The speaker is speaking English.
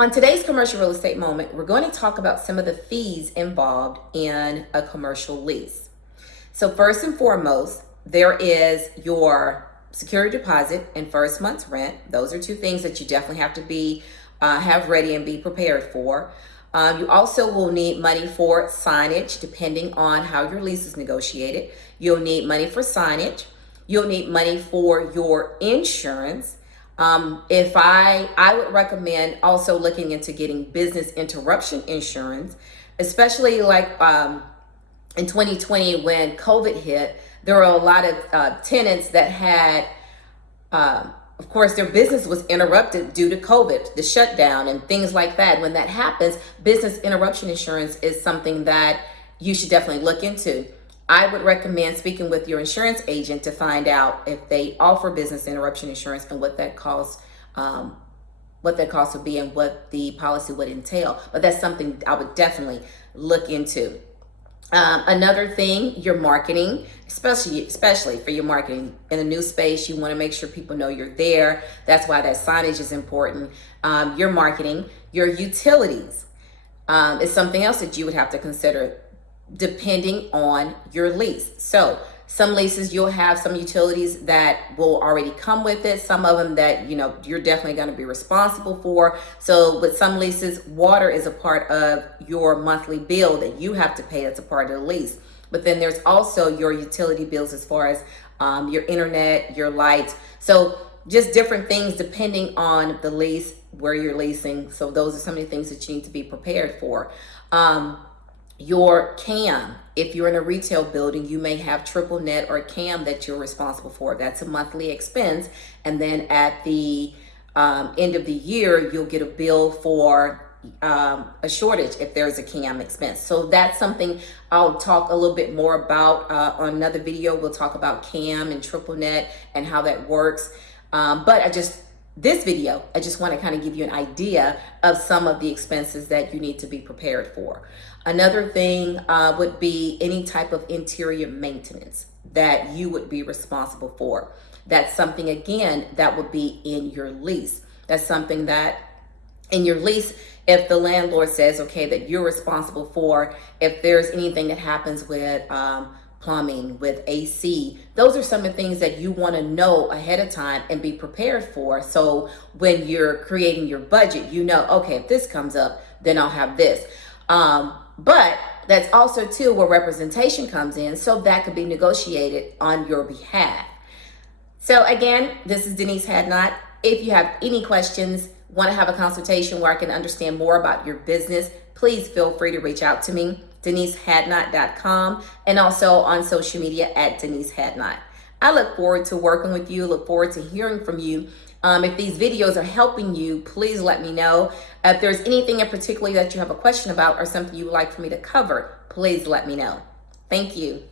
On today's commercial real estate moment, we're going to talk about some of the fees involved in a commercial lease. So first and foremost, there is your security deposit and first month's rent. Those are two things that you definitely have to have ready and be prepared for. You also will need money for signage, depending on how your lease is negotiated. You'll need money for signage. You'll need money for your insurance. If I would recommend also looking into getting business interruption insurance, especially like in 2020 when COVID hit. There were a lot of tenants that had, of course, their business was interrupted due to COVID, the shutdown and things like that. When that happens, business interruption insurance is something that you should definitely look into. I would recommend speaking with your insurance agent to find out if they offer business interruption insurance and what that cost would be and what the policy would entail. But that's something I would definitely look into. Another thing, your marketing, especially for your marketing in a new space, you want to make sure people know you're there. That's why that signage is important. Your marketing, your utilities is something else that you would have to consider depending on your lease. So some leases, you'll have some utilities that will already come with it. Some of them that, you're definitely going to be responsible for. So with some leases, water is a part of your monthly bill that you have to pay. That's a part of the lease. But then there's also your utility bills as far as your internet, your lights. So just different things depending on the lease, where you're leasing. So those are some of the things that you need to be prepared for. Your CAM, if you're in a retail building, you may have triple net or CAM that you're responsible for. That's a monthly expense. And then at the end of the year, you'll get a bill for a shortage if there's a CAM expense. So that's something I'll talk a little bit more about on another video. We'll talk about CAM and triple net and how that works. But this video, I just want to kind of give you an idea of some of the expenses that you need to be prepared for. Another thing would be any type of interior maintenance that you would be responsible for. That's something, again, that would be in your lease. That's something that in your lease, if the landlord says, okay, that you're responsible for, if there's anything that happens with plumbing, with AC, those are some of the things that you want to know ahead of time and be prepared for. So when you're creating your budget, okay, if this comes up, then I'll have this. But that's also too where representation comes in, so that could be negotiated on your behalf. So again, this is Denise Hadnot. If you have any questions, want to have a consultation where I can understand more about your business, please feel free to reach out to me, denisehadnot.com, and also on social media at Denise Hadnot. I look forward to working with you, look forward to hearing from you. If these videos are helping you, please let me know. If there's anything in particular that you have a question about or something you would like for me to cover, please let me know. Thank you.